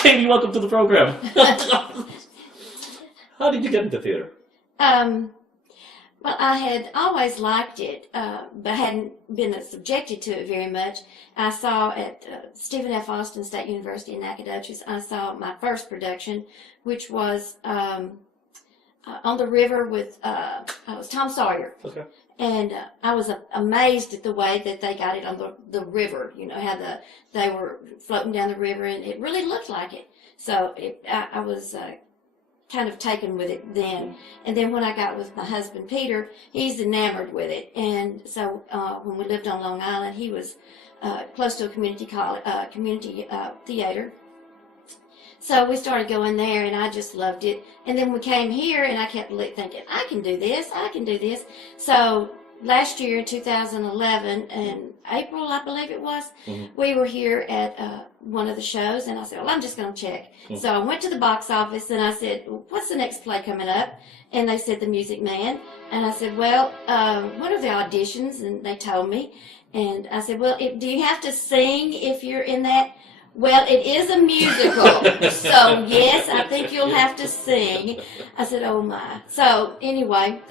Katie, welcome to the program. How did you get into theater? Well, I had always liked it, but hadn't been subjected to it very much. I saw at Stephen F. Austin State University in Nacogdoches, I saw my first production, which was on the river with was Tom Sawyer. Okay. And I was amazed at the way that they got it on the river, you know, how they were floating down the river, and it really looked like it. So I was kind of taken with it then. And then when I got with my husband, Peter, he's enamored with it. And so when we lived on Long Island, he was close to a community theater. So we started going there, and I just loved it. And then we came here, and I kept thinking, I can do this, I can do this. So last year, in 2011, in April, I believe it was, we were here at one of the shows, and I said, well, I'm just going to check. So I went to the box office, and I said, what's the next play coming up? And they said, The Music Man. And I said, well, what are the auditions? And they told me. And I said, well, do you have to sing if you're in that? Well, it is a musical, so yes, I think you'll have to sing. I said, oh my. So anyway,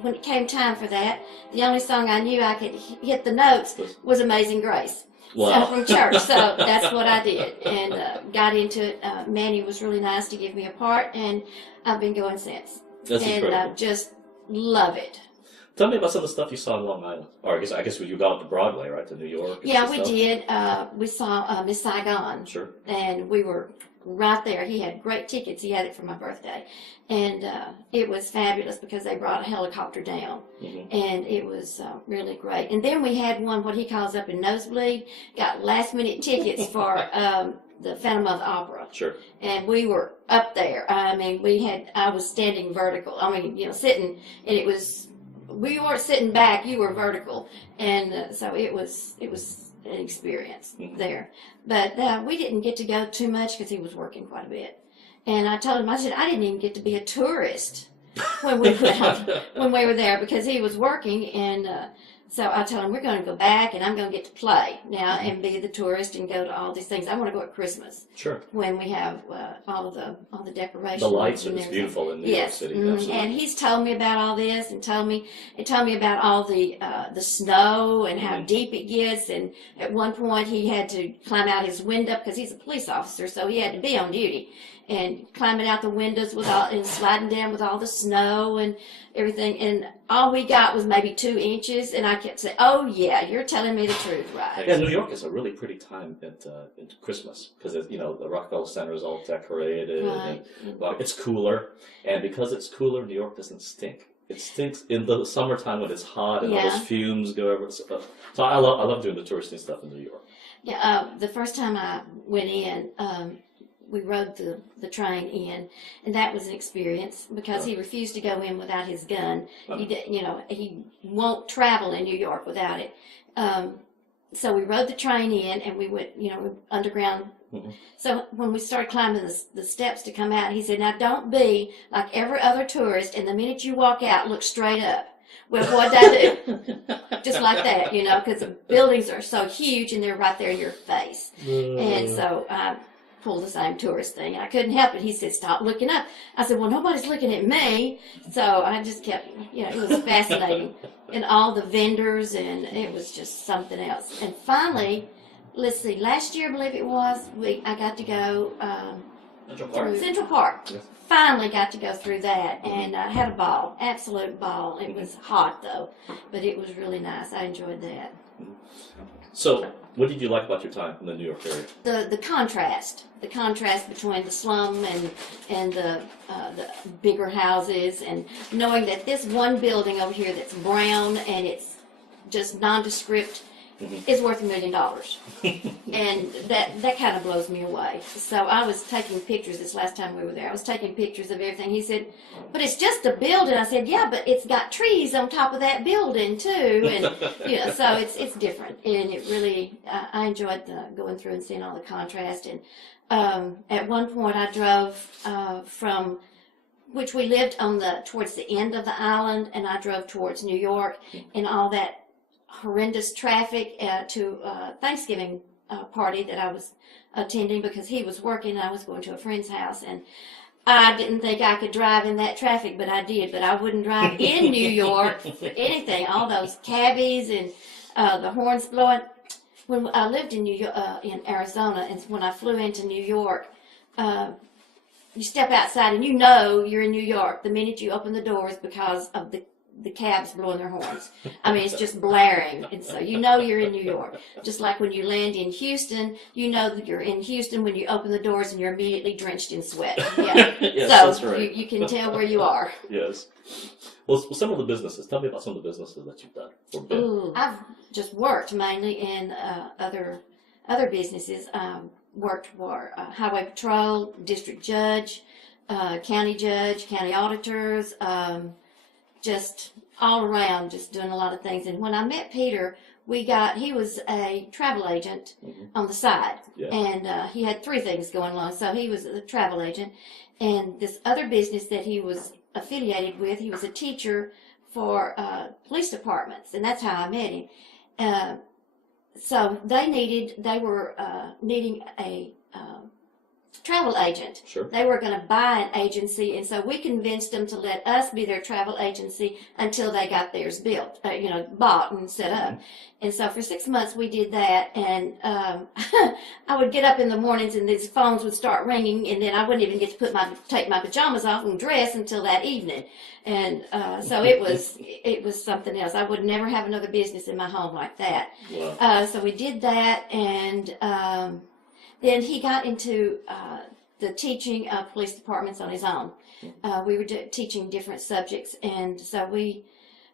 when it came time for that, the only song I knew I could hit the notes was Amazing Grace. Wow. So from church, so that's what I did, and got into it. Manny was really nice to give me a part, and I've been going since. That's incredible. And I just love it. Tell me about some of the stuff you saw in Long Island. Or I guess you got to Broadway, right, to New York? Yeah, we did. We saw Miss Saigon. Sure. And we were right there. He had great tickets. He had it for my birthday. And it was fabulous because they brought a helicopter down. And it was really great. And then we had one, what he calls up in nosebleed, got last-minute tickets for the Phantom of the Opera. Sure. And we were up there. I mean, I was standing vertical. I mean, you know, sitting, and it was... We weren't sitting back; you were vertical, and so it was an experience there. But we didn't get to go too much because he was working quite a bit. And I told him, I said, I didn't even get to be a tourist when we were there because he was working. And so I told him, we're going to go back, and I'm going to get to play now and be the tourist and go to all these things. I want to go at Christmas. Sure. When we have all the decorations. The lights are just beautiful in New York City. And he's told me about all this, and told me about all the snow and how deep it gets. And at one point, he had to climb out his window because he's a police officer, so he had to be on duty. And climbing out the windows and sliding down with all the snow and everything. And all we got was maybe 2 inches. And I kept saying, oh, yeah, you're telling me the truth, right? Yeah, New York is a really pretty time at Christmas because, you know, the Rockefeller Center is all decorated. Right. And it's cooler. And because it's cooler, New York doesn't stink. It stinks in the summertime when it's hot and all those fumes go over. So I love doing the touristy stuff in New York. Yeah, the first time I went in, we rode the train in, and that was an experience because he refused to go in without his gun. He won't travel in New York without it. So we rode the train in, and we went, underground. So when we started climbing the steps to come out, he said, now don't be like every other tourist, and the minute you walk out, look straight up. Well, what'd I do? Just like that, because the buildings are so huge, and they're right there in your face. And so I pulled the same tourist thing. I couldn't help it. He said, stop looking up. I said, well, nobody's looking at me. So I just kept, it was fascinating. And all the vendors, and it was just something else. And finally, let's see, last year, I believe it was, I got to go through Central Park. Yes. Finally got to go through that, and I had a ball, absolute ball. It was hot, though, but it was really nice. I enjoyed that. So, what did you like about your time in the New York area? The contrast between the slum and the bigger houses, and knowing that this one building over here that's brown and it's just nondescript is worth $1 million. And that kind of blows me away. So I was taking pictures this last time we were there. I was taking pictures of everything. He said, but it's just a building. I said, yeah, but it's got trees on top of that building too. And so it's different. And it really, I enjoyed going through and seeing all the contrast. And at one point I drove from, which we lived towards the end of the island, and I drove towards New York, and all that horrendous traffic to a Thanksgiving party that I was attending because he was working and I was going to a friend's house. And I didn't think I could drive in that traffic, but I did. But I wouldn't drive in New York for anything. All those cabbies and the horns blowing. When I lived in in Arizona, and when I flew into New York, you step outside and you know you're in New York the minute you open the doors because of the cabs blowing their horns. I mean, it's just blaring, and so you know you're in New York. Just like when you land in Houston, you know that you're in Houston when you open the doors and you're immediately drenched in sweat. Yeah. Yes, so that's right. you can tell where you are. Yes. Well, some of the businesses. Tell me about some of the businesses that you've done. Or been. Ooh, I've just worked mainly in other businesses. Worked for highway patrol, district judge, county auditors. Just all around, just doing a lot of things. And when I met Peter, he was a travel agent on the side. Yeah. And he had 3 things going on. So he was a travel agent. And this other business that he was affiliated with, he was a teacher for police departments. And that's how I met him. So they were needing a travel agent. Sure. They were going to buy an agency, and so we convinced them to let us be their travel agency until they got theirs built, bought and set up. And so for 6 months we did that, and I would get up in the mornings and these phones would start ringing, and then I wouldn't even get to take my pajamas off and dress until that evening. And so it was something else. I would never have another business in my home like that. Wow. So we did that, and then he got into the teaching of police departments on his own. We were teaching different subjects, and so we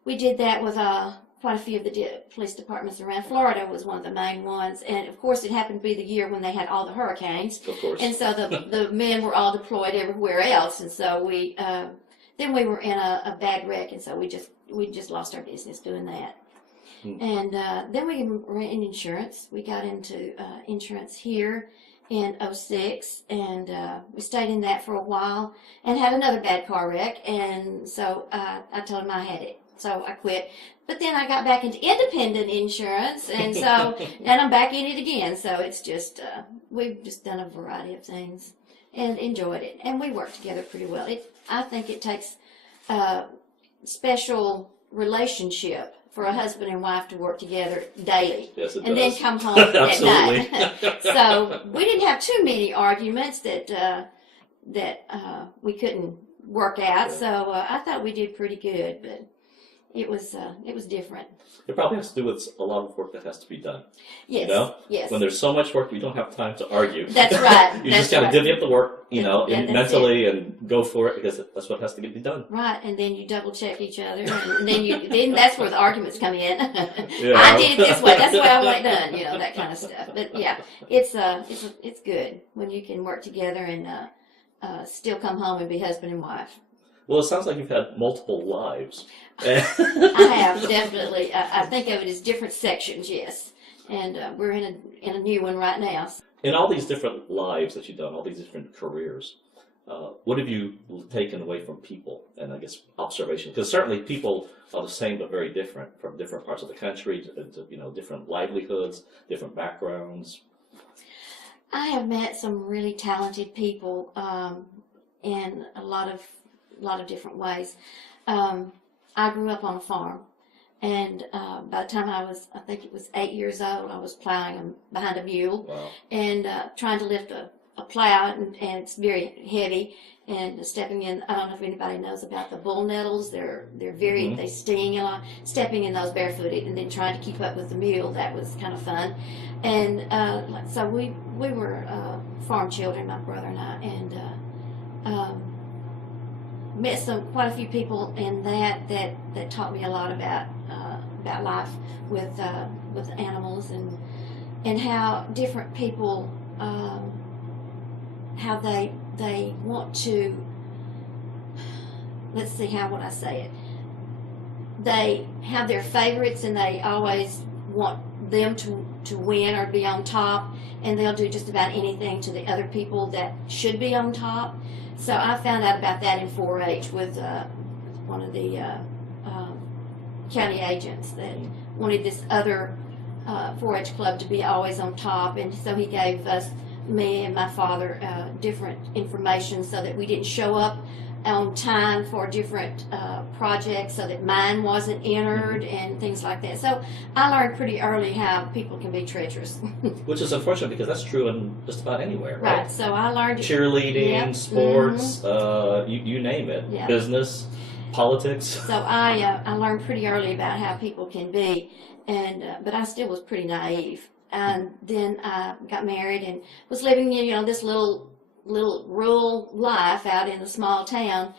did that with quite a few of the police departments around. Florida was one of the main ones, and of course it happened to be the year when they had all the hurricanes. Of course. And so the men were all deployed everywhere else, and so then we were in a bad wreck, and so we just lost our business doing that. And then we were in insurance. We got into insurance here in 2006, and we stayed in that for a while and had another bad car wreck. And so I told him I had it, so I quit. But then I got back into independent insurance, and so and I'm back in it again. So it's just we've just done a variety of things and enjoyed it, and we work together pretty well. I think it takes a special relationship for a husband and wife to work together daily. Yes, it and does. then come home at night. So we didn't have too many arguments that we couldn't work out. Yeah. So I thought we did pretty good, but it was different. It probably has to do with a lot of work that has to be done. Yes. You know? Yes. When there's so much work, you don't have time to argue. That's right. You That's just got to right. divvy up the work, Yeah, that's mentally and go for it because that's what has to get done. Right, and then you double check each other, and then that's where the arguments come in. Yeah. I did it this way. That's the way I want it done. That kind of stuff. But yeah, it's good when you can work together and still come home and be husband and wife. Well, it sounds like you've had multiple lives. I have, definitely. I think of it as different sections, yes. And we're in a new one right now. In all these different lives that you've done, all these different careers, what have you taken away from people and I guess observation? Because certainly people are the same but very different from different parts of the country, to different livelihoods, different backgrounds. I have met some really talented people in a lot of different ways. I grew up on a farm, and by the time I think it was 8 years old, I was plowing behind a mule. Wow. And trying to lift a plow, and it's very heavy, and stepping in, I don't know if anybody knows about the bull nettles. They're very, they sting a lot. Stepping in those barefooted and then trying to keep up with the mule, that was kind of fun. And so we were farm children, my brother and I, and met quite a few people in that taught me a lot about life with animals and how different people how they want to, let's see, how would I say it? They have their favorites and they always want them to win or be on top, and they'll do just about anything to the other people that should be on top. So I found out about that in 4-H with one of the county agents, that wanted this other 4-H club to be always on top, and so he gave us, me and my father, different information so that we didn't show up on time for different projects, so that mine wasn't entered and things like that. So I learned pretty early how people can be treacherous. Which is unfortunate because that's true in just about anywhere, right? Right. So I learned Cheerleading, Yep. sports, you name it, Yeah. business, politics. So I learned pretty early about how people can be, and but I still was pretty naive. And then I got married and was living in this little rural life out in a small town,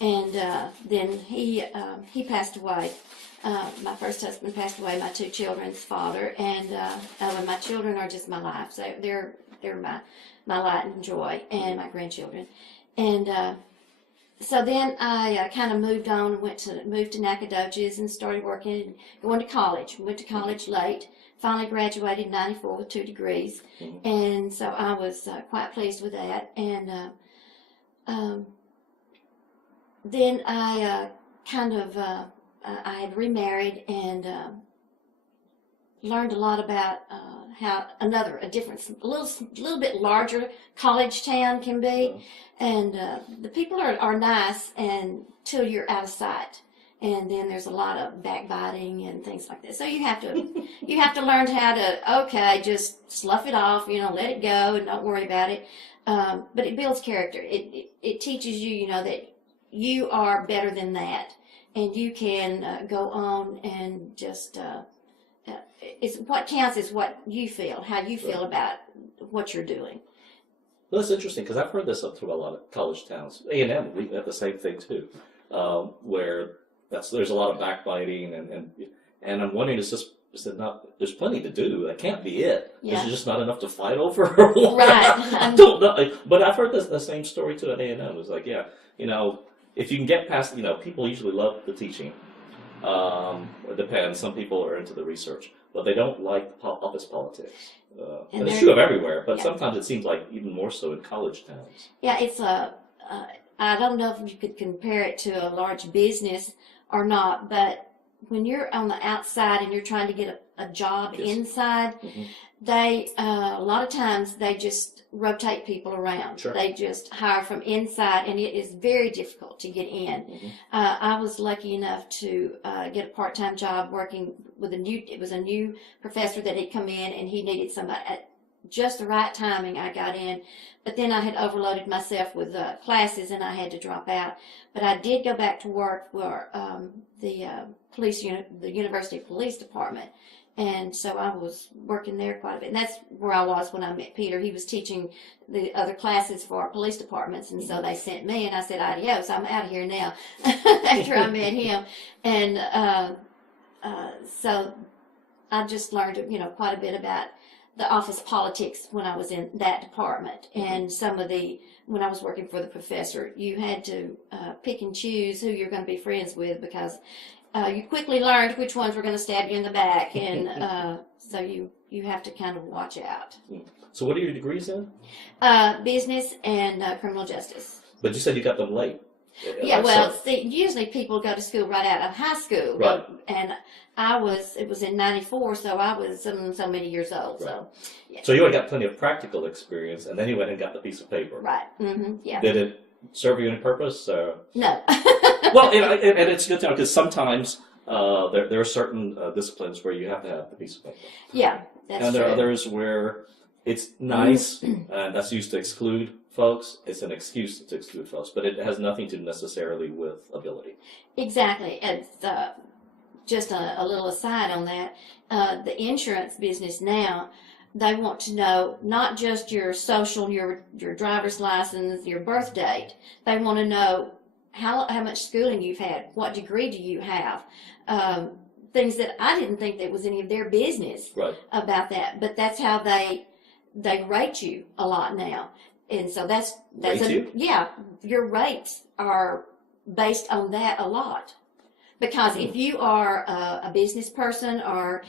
and then he passed away. My first husband passed away, my 2 children's father, and my children are just my life. So they're my light and joy, and my grandchildren. And so then I kind of moved on, moved to Nacogdoches and started working, going to college. Went to college late. Finally graduated in '94 with 2 degrees, and so I was quite pleased with that. And then I I had remarried and learned a lot about how a little bit larger college town can be, and the people are nice until you're out of sight. And then there's a lot of backbiting and things like that. So you have to learn how to just slough it off, let it go and don't worry about it. But it builds character. It teaches you, that you are better than that, and you can go on and just. It's what counts is what you feel, how you feel about what you're doing. Well, that's interesting because I've heard this up through a lot of college towns. A&M, we have the same thing too, where there's a lot of backbiting and I'm wondering, is it not? There's plenty to do. That can't be it. Yeah. There's just not enough to fight over. Right. I don't know, but I've heard the same story too at A&M. It was like, if you can get past, people usually love the teaching. It depends. Some people are into the research, but they don't like office politics. And it's true of everywhere, but sometimes it seems like even more so in college towns. Yeah, it's I don't know if you could compare it to a large business or not, but when you're on the outside and you're trying to get a job inside, they a lot of times they just rotate people around. Sure. They just hire from inside, and it is very difficult to get in. I was lucky enough to get a part-time job working with it was a new professor that had come in, and he needed somebody at just the right timing. I got in, but then I had overloaded myself with classes and I had to drop out. But I did go back to work for the University Police Department. And so I was working there quite a bit. And that's where I was when I met Peter. He was teaching the other classes for our police departments. And so they sent me, and I said, adios, I'm out of here now after I met him. And so I just learned, quite a bit about the office politics when I was in that department. And when I was working for the professor, you had to pick and choose who you're going to be friends with, because you quickly learned which ones were going to stab you in the back, and so you have to kind of watch out. So what are your degrees in? Business and criminal justice. But you said you got them late. Yeah, well, usually people go to school right out of high school. Right. And it was in '94, so I was so many years old. Right. So, yeah. So you already got plenty of practical experience, and then you went and got the piece of paper. Right. Yeah. Did it serve you any purpose? No. Well, and it's good to know, because sometimes there are certain disciplines where you have to have the piece of paper. Yeah, that's true. And there are others where it's nice, and that's used to exclude folks. It's an excuse to exclude folks, but it has nothing to do necessarily with ability. Exactly. And just a little aside on that, the insurance business now, they want to know not just your social, your driver's license, your birth date. They want to know how much schooling you've had, what degree do you have, things that I didn't think that was any of their business about that. But that's how they rate you a lot now. And so that's yeah, your rates are based on that a lot. Because if you are a business person, or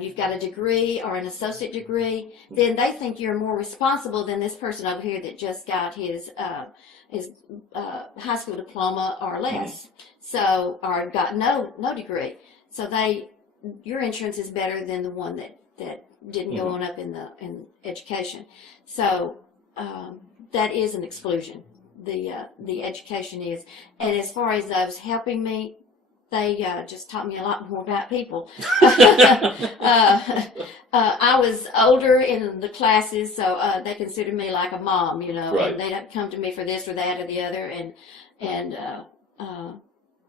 you've got a degree or an associate degree, then they think you're more responsible than this person over here that just got his high school diploma or less, or got no degree. So they your insurance is better than the one that didn't go on up in education. So that is an exclusion. The education is, and as far as those helping me, they just taught me a lot more about people. I was older in the classes, so they considered me like a mom, you know, right. and they'd come to me for this or that or the other, and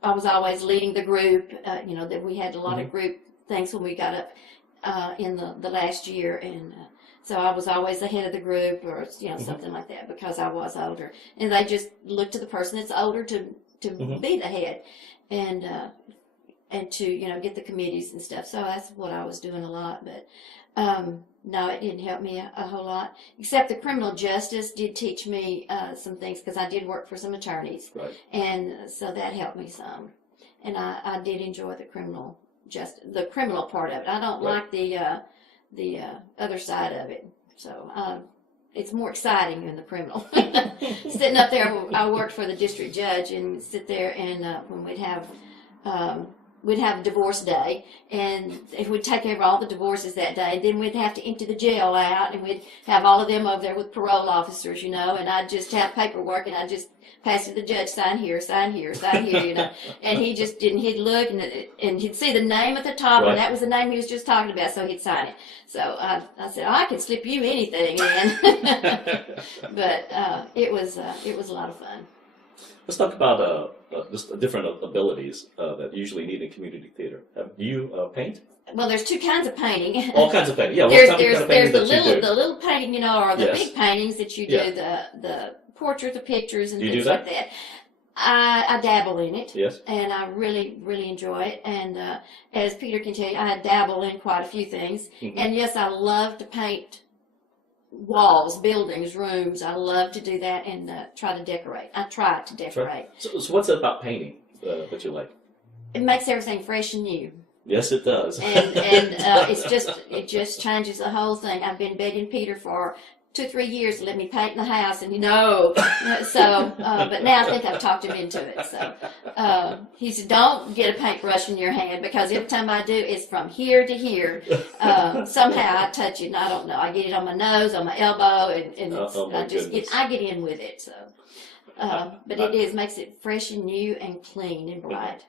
I was always leading the group. You know, that we had a lot of group things when we got up in the last year, and so I was always the head of the group, or you know, something like that, because I was older, and they just looked to the person that's older to be the head, and to, you know, get the committees and stuff. So that's what I was doing a lot, but no, it didn't help me a whole lot, except the criminal justice did teach me some things, because I did work for some attorneys, right. and so that helped me some, and I did enjoy the criminal part of it. I don't like the other side of it, so it's more exciting than the criminal. Sitting up there, I worked for the district judge, and sit there, and when we'd have divorce day, and we'd take care of all the divorces that day, and then we'd have to empty the jail out, and we'd have all of them over there with parole officers, you know, and I'd just have paperwork, and I'd just pass it to the judge, sign here, sign here, sign here, you know, and he just didn't, he'd look, and he'd see the name at the top, right. and that was the name he was just talking about, so he'd sign it. So I said, I could slip you anything, man. But it was a lot of fun. Let's talk about just different abilities that usually need in community theater. Do you paint? Well, there's two kinds of painting. All kinds of painting. Yeah, there's the little painting, you know, or the big paintings that you do, the portraits, the pictures, and things like that. I dabble in it, yes, and I really, really enjoy it. And as Peter can tell you, I dabble in quite a few things. And yes, I love to paint walls, buildings, rooms. I love to do that, and try to decorate. I try to decorate. So what's it about painting that you like? It makes everything fresh and new. Yes, it does. And it just changes the whole thing. I've been begging Peter for 2-3 years to let me paint the house, and so but now I think I've talked him into it. So he said, don't get a paintbrush in your hand, because every time I do, it's from here to here. Somehow I touch it, and I don't know. I get it on my nose, on my elbow, and I get in with it. So, but it makes it fresh and new and clean and bright.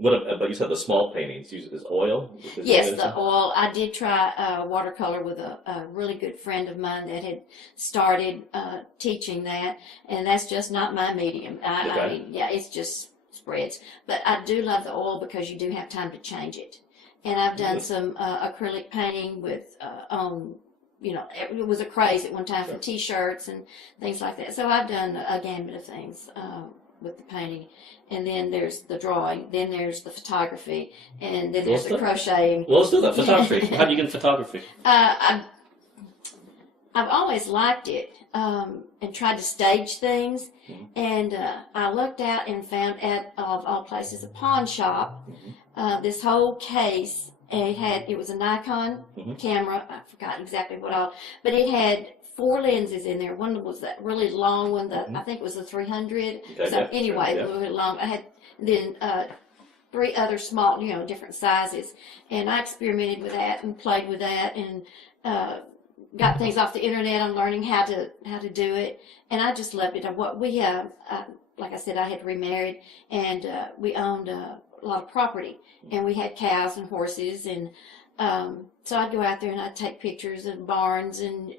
But you said the small paintings is oil? Yes, the oil. I did try watercolor with a really good friend of mine that had started teaching that, and that's just not my medium. I mean, yeah, it's just spreads. But I do love the oil, because you do have time to change it. And I've done some acrylic painting with you know, it was a craze at one time for T-shirts and things like that. So I've done a gambit of things with the painting. And then there's the drawing, then there's the photography, and then there's the crocheting. Well, let's do that. Photography. How do you get into photography? I've always liked it, and tried to stage things. And I looked out and found, of all places, a pawn shop. This whole case, and it was a Nikon camera. I forgot exactly what all, but it had 4 lenses in there. One was that really long one, I think it was the 300. Okay, so anyway, really long. I had then 3 other small, you know, different sizes, and I experimented with that and played with that, and got things off the internet on learning how to do it, and I just loved it. What we like I said, I had remarried, and we owned a lot of property, and we had cows and horses, and so I'd go out there and I'd take pictures of barns and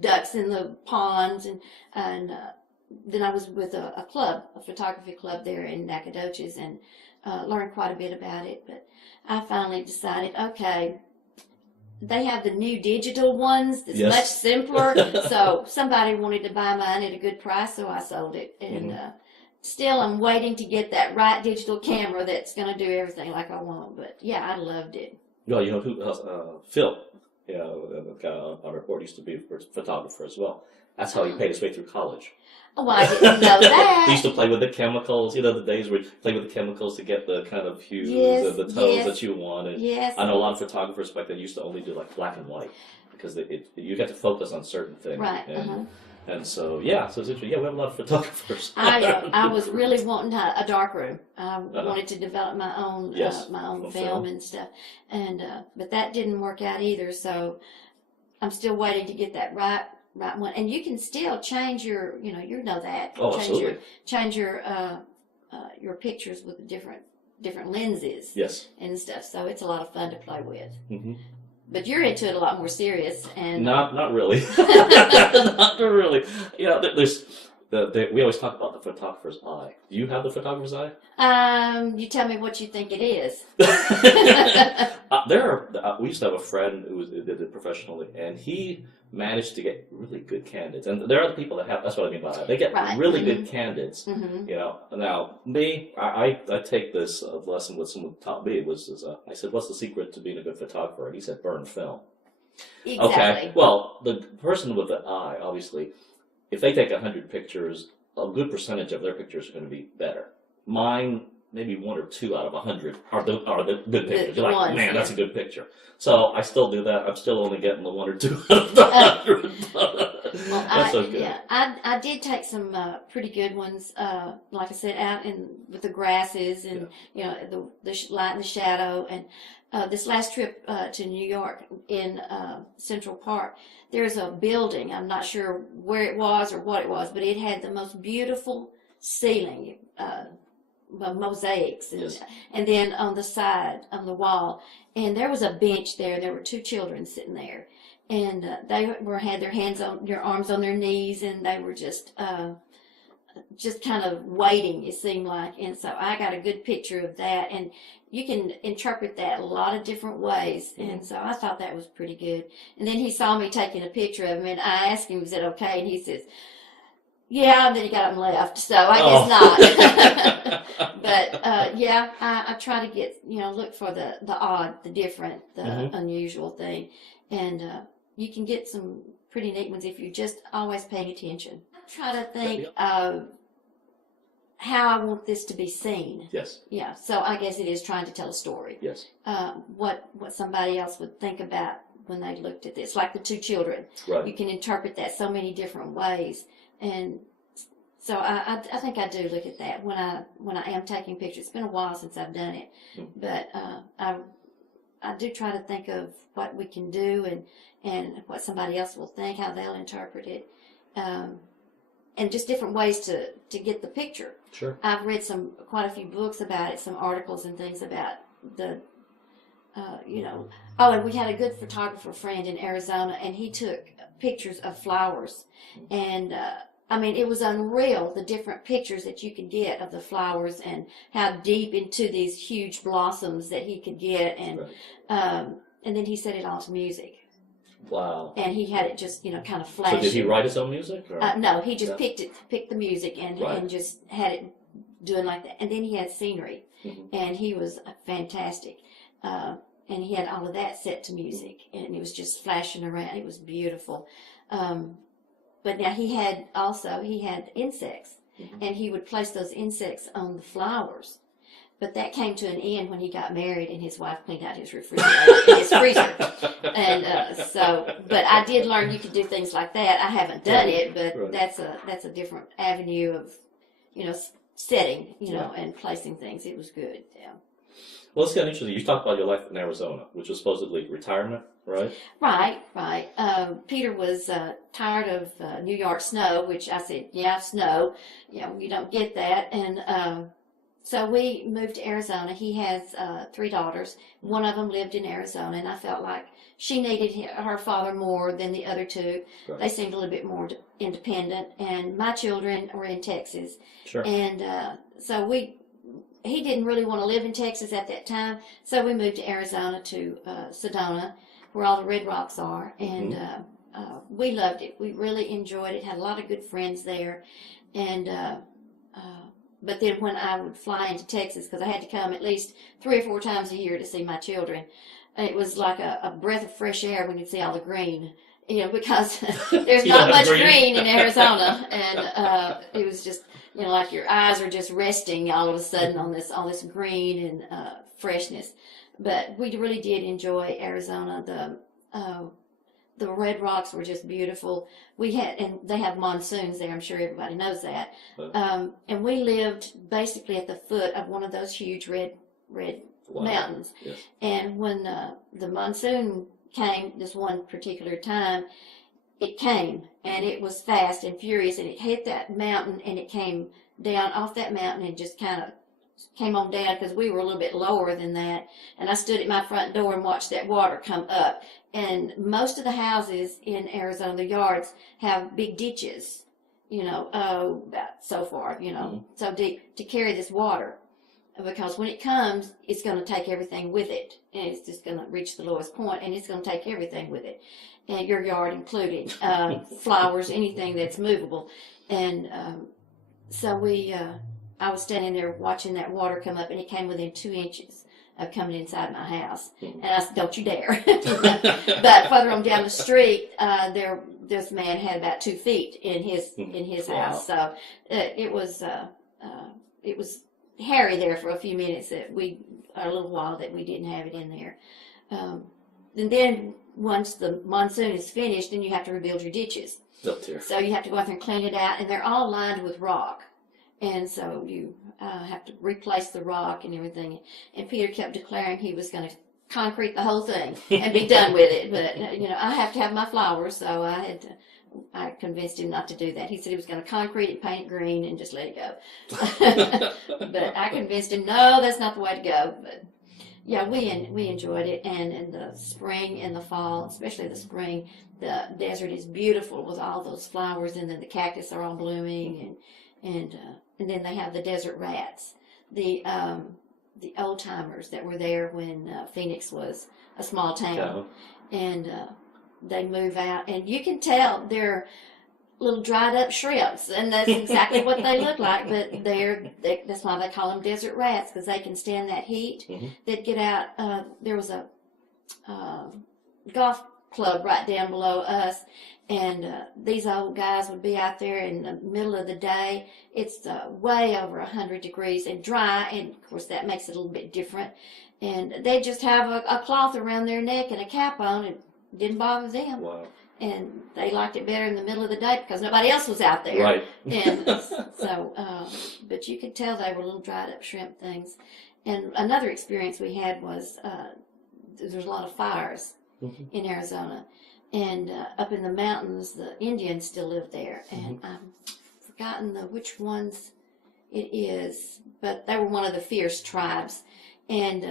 ducks in the ponds, and then I was with a photography club there in Nacogdoches, and learned quite a bit about it. But I finally decided, okay, they have the new digital ones that's much simpler. So somebody wanted to buy mine at a good price, so I sold it. And still I'm waiting to get that right digital camera that's going to do everything like I want. But yeah, I loved it. No, you know, Phil, you know, the guy on our board used to be a photographer as well. That's how he paid his way through college. Oh, I didn't know that. He used to play with the chemicals, you know, the days where you play with the chemicals to get the kind of hues and the tones that you wanted. Yes. I know a lot of photographers back then used to only do like black and white, because you got to focus on certain things. Right. And And so, yeah, so it's interesting. Yeah, we have a lot of photographers. I was really wanting a dark room. I wanted to develop my own Yes, film and stuff, and but that didn't work out either. So I'm still waiting to get that right one. And you can still change your, you know that Oh, absolutely. change your pictures with different lenses Yes. and stuff. So it's a lot of fun to play with. Mm-hmm. But you're into it a lot more serious, and Not really. Not really. You know, we always talk about the photographer's eye. Do you have the photographer's eye? you tell me what you think it is. We used to have a friend who did it professionally, and he managed to get really good candidates. And there are other people that have. That's what I mean by that. They get Right. really Mm-hmm. good candidates. Mm-hmm. You know. Now, me, I take this lesson what someone taught me I said, "What's the secret to being a good photographer?" And he said, "Burn film." Exactly. Okay. Well, the person with the eye, obviously, if they take 100 pictures, a good percentage of their pictures are going to be better. Mine, maybe 1 or 2 out of 100 are the good pictures. You're like, ones, man, yeah. that's a good picture. So I still do that. I'm still only getting the 1 or 2 out of the 100. Well, That's okay. yeah, I did take some pretty good ones, like I said, out with the grasses and the light and the shadow. And this last trip to New York in Central Park, there's a building. I'm not sure where it was or what it was, but it had the most beautiful ceiling. Mosaics Yes. and then on the side on the wall, and there was a bench there. There were 2 children sitting there, and they had their arms on their knees, and they were just kind of waiting, it seemed like. And so I got a good picture of that, and you can interpret that a lot of different ways. Mm-hmm. And so I thought that was pretty good. And then he saw me taking a picture of him, and I asked him, "Is it okay?" And he says, "Yeah," and then he got up and left, so I guess not. But yeah, I try to get, look for the odd, the different, the Mm-hmm. unusual thing, and you can get some pretty neat ones if you're just always paying attention. I try to think of how I want this to be seen. Yes. Yeah, so I guess it is trying to tell a story. Yes. What somebody else would think about when they looked at this, like the 2 children. Right. You can interpret that so many different ways. And so I think I do look at that when I am taking pictures. It's been a while since I've done it, but I do try to think of what we can do and what somebody else will think, how they'll interpret it, and just different ways to get the picture. Sure. I've read quite a few books about it, some articles and things about the. Oh, and we had a good photographer friend in Arizona, and he took pictures of flowers, and I mean, it was unreal, the different pictures that you could get of the flowers and how deep into these huge blossoms that he could get, and then he set it all to music. Wow. And he had it just, kind of flashing. So did he write his own music? Or? No, he just picked the music and Right. and just had it doing like that. And then he had scenery, and he was fantastic. And he had all of that set to music, and it was just flashing around. It was beautiful. But now he had insects, and he would place those insects on the flowers. But that came to an end when he got married, and his wife cleaned out his refrigerator, his freezer. And but I did learn you could do things like that. I haven't done it, but that's a different avenue of, setting, and placing things. It was good. Yeah. Well, it's kind of interesting. You talked about your life in Arizona, which was supposedly retirement, right? Right. Peter was tired of New York snow, which I said, yeah, snow. You don't get that. And so we moved to Arizona. He has 3 daughters. One of them lived in Arizona, and I felt like she needed her father more than the other 2. Right. They seemed a little bit more independent. And my children were in Texas. Sure. And so he didn't really want to live in Texas at that time, so we moved to Arizona to Sedona, where all the red rocks are, and we loved it. We really enjoyed it, had a lot of good friends there, and but then when I would fly into Texas, because I had to come at least 3 or 4 times a year to see my children, it was like a breath of fresh air when you'd see all the green, because there's not much green in Arizona, and it was just, like your eyes are just resting all of a sudden on this green and freshness. But we really did enjoy Arizona. the red rocks were just beautiful. And they have monsoons there. I'm sure everybody knows that. And we lived basically at the foot of one of those huge red Wow. mountains. Yes. And when the monsoon came, this one particular time, it came and it was fast and furious, and it hit that mountain, and it came down off that mountain and just kind of came on down, because we were a little bit lower than that. And I stood at my front door and watched that water come up. And most of the houses in Arizona, the yards, have big ditches, about so far, so deep to carry this water. Because when it comes, it's going to take everything with it. And it's just going to reach the lowest point, and it's going to take everything with it. And your yard included, flowers, anything that's movable. And so I was standing there watching that water come up, and it came within 2 inches of coming inside my house. And I said, don't you dare. But further on down the street, this man had about 2 feet in his house. So it was hairy there for a few minutes, a little while that we didn't have it in there. And then once the monsoon is finished, then you have to rebuild your ditches. So you have to go out there and clean it out, and they're all lined with rock. And so you have to replace the rock and everything. And Peter kept declaring he was going to concrete the whole thing and be done with it. But, I have to have my flowers, so I convinced him not to do that. He said he was going to concrete it, paint it green, and just let it go. But I convinced him, no, that's not the way to go. But yeah, we enjoyed it. And in the spring and the fall, especially the spring, the desert is beautiful with all those flowers, and then the cactus are all blooming, and then they have the desert rats, the old timers that were there when Phoenix was a small town, and they move out, and you can tell they're little dried up shrimps, and that's exactly what they look like. But that's why they call them desert rats, because they can stand that heat. They'd get out. There was a golf club right down below us, and these old guys would be out there in the middle of the day. It's way over 100 degrees and dry, and of course that makes it a little bit different. And they just have a cloth around their neck and a cap on, and it didn't bother them. Wow. And they liked it better in the middle of the day because nobody else was out there. Right. And so, but you could tell they were little dried up shrimp things. And another experience we had was there's a lot of fires in Arizona. And up in the mountains, the Indians still live there. And I've forgotten which ones it is, but they were one of the fierce tribes. And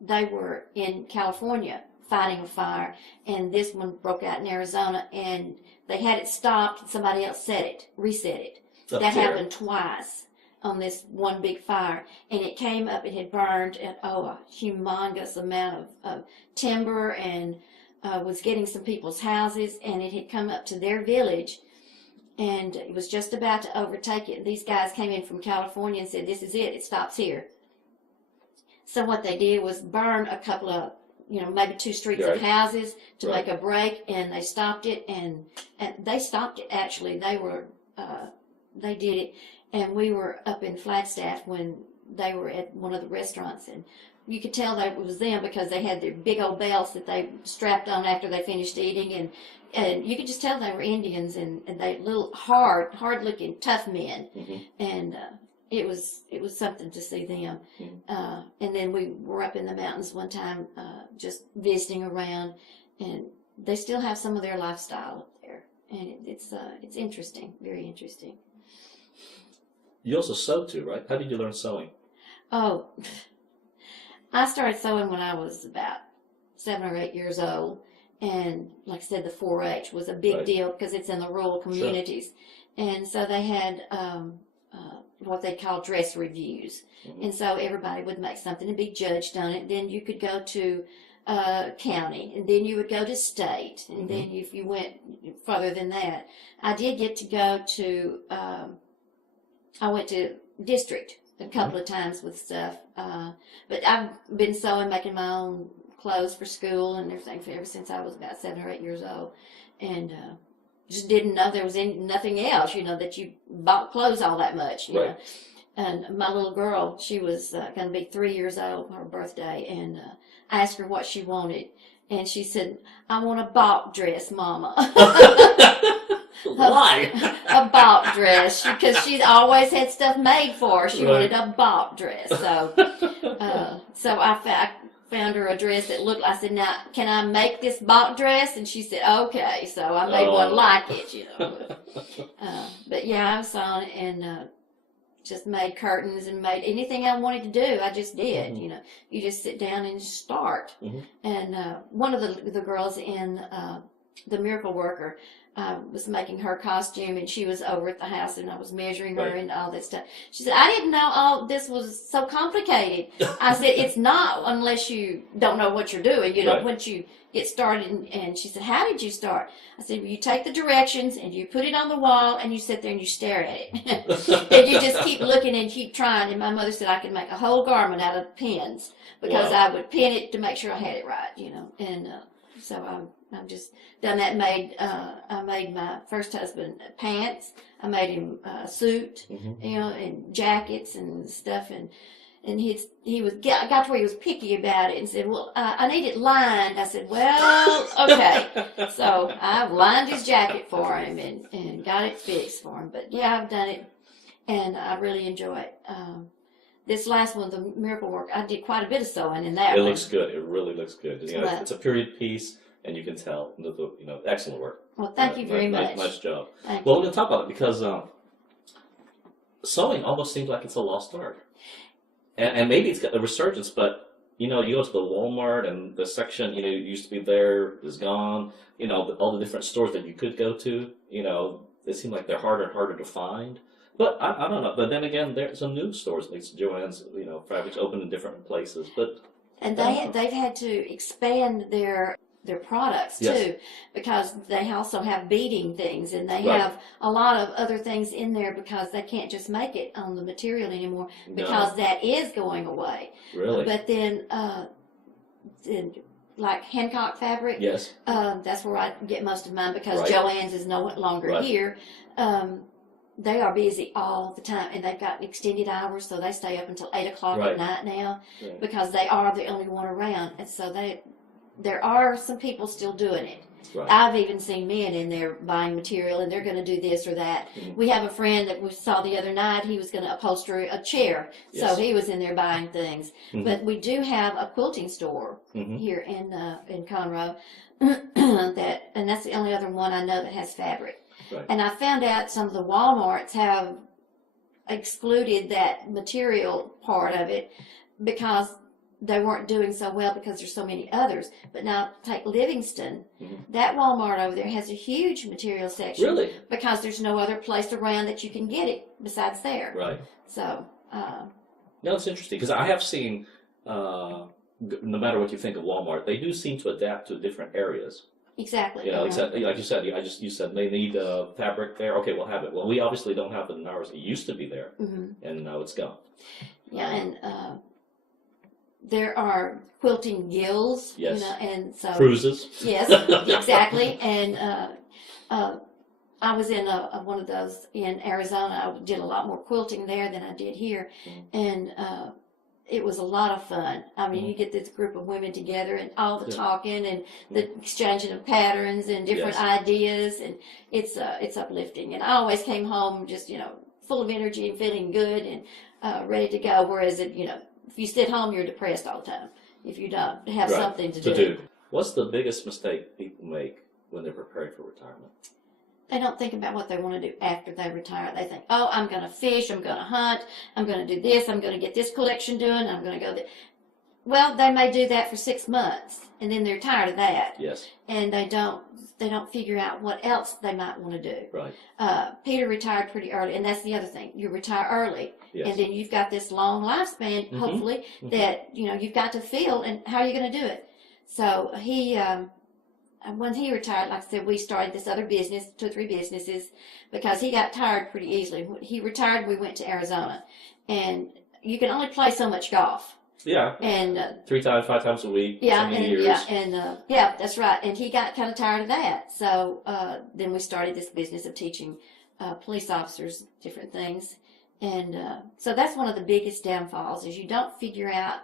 they were in California fighting a fire, and this one broke out in Arizona, and they had it stopped, and somebody else reset it. That happened twice on this one big fire, and it came up, it had burned a humongous amount of timber, and was getting some people's houses, and it had come up to their village, and it was just about to overtake it. These guys came in from California and said, this is it stops here. So what they did was burn a couple of, maybe 2 streets of houses to make a break, and they stopped it, and they stopped it, actually. They did it, and we were up in Flagstaff when they were at one of the restaurants, and you could tell that it was them because they had their big old belts that they strapped on after they finished eating, and you could just tell they were Indians, and they little hard-looking, tough men, and it was something to see them. And then we were up in the mountains one time, just visiting around, and they still have some of their lifestyle up there, and it's interesting, very interesting. You also sew too, right? How did you learn sewing? Oh, I started sewing when I was about 7 or 8 years old, and like I said, the 4-H was a big deal because it's in the rural communities, and so they had what they call dress reviews, and so everybody would make something and be judged on it. Then you could go to county, and then you would go to state, and then if you went further than that, I did get to go to. I went to district a couple of times with stuff, but I've been sewing, making my own clothes for school and everything ever since I was about 7 or 8 years old, and just didn't know there was nothing else, that you bought clothes all that much, you know. And my little girl, she was going to be 3 years old for her birthday, and I asked her what she wanted, And she said, "I want a balk dress, Mama." Why? A balk dress, because she's always had stuff made for her. She Right. wanted a balk dress. So I found her a dress that looked. I said, "Now, can I make this balk dress?" And she said, "Okay." So I made one like it, you know. But yeah, I was on it and just made curtains and made anything I wanted to do. I just did. Mhm. You know, you just sit down and just start. Mhm. And one of the girls in the Miracle Worker. I was making her costume, and she was over at the house, and I was measuring her Right. and all that stuff. She said, "I didn't know all this was so complicated." I said, "It's not unless you don't know what you're doing, you know, Right. once you get started." And she said, "How did you start?" I said, "Well, you take the directions, and you put it on the wall, and you sit there and you stare at it. And you just keep looking and keep trying." And my mother said I could make a whole garment out of pins, because Wow. I would pin it to make sure I had it right, you know. And so I've just done that. I made my first husband pants. I made him a suit, Mhm. you know, and jackets and stuff. And he got to where he was picky about it and said, "Well, I need it lined." I said, "Well, okay." So I lined his jacket for him and got it fixed for him. But yeah, I've done it, and I really enjoy it. This last one, the Miracle Work, I did quite a bit of sewing in that It one. looks good. It really looks good. You know, Well- it's a period piece, and you can tell. You know, excellent work. Well, thank you very much. Nice job. Thank Well, you. we're gonna talk about it because sewing almost seems like it's a lost art, and maybe it's got a resurgence. But you know, you go to the Walmart and the section, you know, used to be there is gone. You know, all the different stores that you could go to, you know, they seem like they're harder and harder to find. But I don't know. But then again, there's some new stores like Joann's, you know, fabrics open in different places. But And they've had to expand their products too, Yes. because they also have beading things, and they Right. have a lot of other things in there, because they can't just make it on the material anymore, because that is going away. really, But then like Hancock fabric, yes, that's where I get most of mine, because Right. Joann's is no longer Right. here. They are busy all the time, and they've got extended hours, so they stay up until 8 o'clock Right. at night now, Right. because they are the only one around. And so there are some people still doing it. right. I've even seen men in there buying material, and they're going to do this or that. Mhm. We have a friend that we saw the other night. He was going to upholster a chair, Yes. so he was in there buying things. Mhm. But we do have a quilting store Mhm. here in Conroe, and that's the only other one I know that has fabric. Right. And I found out some of the Walmarts have excluded that material part of it, because they weren't doing so well, because there's so many others. But now take Livingston. Mhm. That Walmart over there has a huge material section, Really, because there's no other place around that you can get it besides there. right. So No, it's interesting because I have seen, no matter what you think of Walmart, they do seem to adapt to different areas. exactly. You know, like you said, you said they need fabric there. Okay, we'll have it. Well, we obviously don't have it in ours. It used to be there, hmm and now it's gone. Yeah, and there are quilting guilds. Yes. You know, and so Cruises. yes, exactly. And I was in one of those in Arizona. I did a lot more quilting there than I did here, and it was a lot of fun. I mean, you get this group of women together, and all the Yeah. talking and the exchanging of patterns and different Yes. ideas, and it's uplifting. And I always came home just, you know, full of energy and feeling good and ready to go. Whereas if you sit home, you're depressed all the time if you don't have Right. something to To do. do. What's the biggest mistake people make when they're preparing for retirement? They don't think about what they want to do after they retire. They think, "Oh, I'm going to fish, I'm going to hunt, I'm going to do this, I'm going to get this collection done, I'm going to go there." Well, they may do that for 6 months, and then they're tired of that, Yes. and they don't figure out what else they might want to do. Right. Peter retired pretty early, and that's the other thing. You retire early, Yes. and then you've got this long lifespan, Mhm. hopefully, Mhm. that you've got to fill, and how are you going to do it? So when he retired, like I said, we started this other business, 2 or 3 businesses, because he got tired pretty easily. When he retired, we went to Arizona, and you can only play so much golf. Yeah. And 3 times, 5 times a week. yeah, so many and years. yeah, that's right. And he got kind of tired of that. So then we started this business of teaching police officers different things. And so that's one of the biggest downfalls, is you don't figure out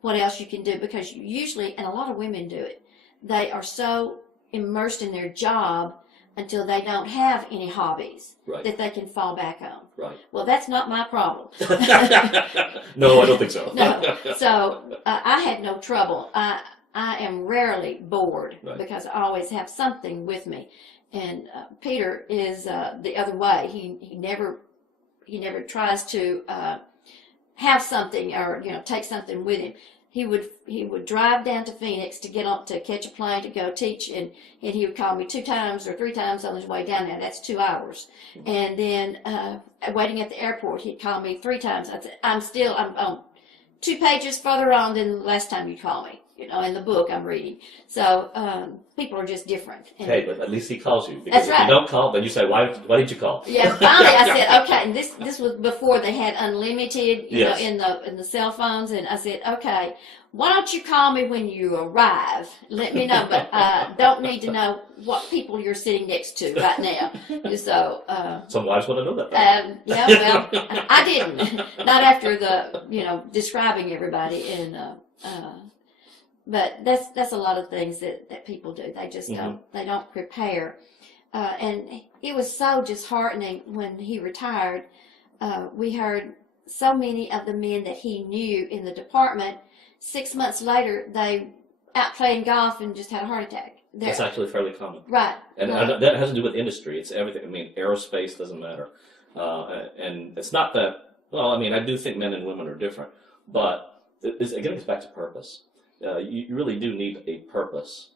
what else you can do, because you usually, and a lot of women do it, they are so immersed in their job until they don't have any hobbies Right. that they can fall back on. Right. Well, that's not my problem. No, I don't think so. No. So I had no trouble. I am rarely bored Right. because I always have something with me. And Peter is the other way. He never tries to have something or take something with him. He would drive down to Phoenix to catch a plane to go teach, and he would call me 2 times or 3 times on his way down there. That's 2 hours. And then waiting at the airport, he'd call me 3 times. I said, I'm on 2 pages further on than the last time you called me. In the book I'm reading. So people are just different. And hey, but at least he calls you. Because that's right. If you don't call, then you say, why did you call? Yeah, finally I said, okay, and this was before they had unlimited, Yes. in the cell phones, and I said, okay, why don't you call me when you arrive? Let me know, but I don't need to know what people you're sitting next to right now. So Some wives want to know that. yeah, well, I didn't. Not after the describing everybody and but that's a lot of things that people do. They just don't prepare. And it was so disheartening when he retired. We heard so many of the men that he knew in the department, 6 months later, they out playing golf and just had a heart attack. That's actually fairly common. Right. And right. that has to do with industry. It's everything. I mean, aerospace doesn't matter. And it's not that, well, I mean, I do think men and women are different. But again, it's back to purpose. You really do need a purpose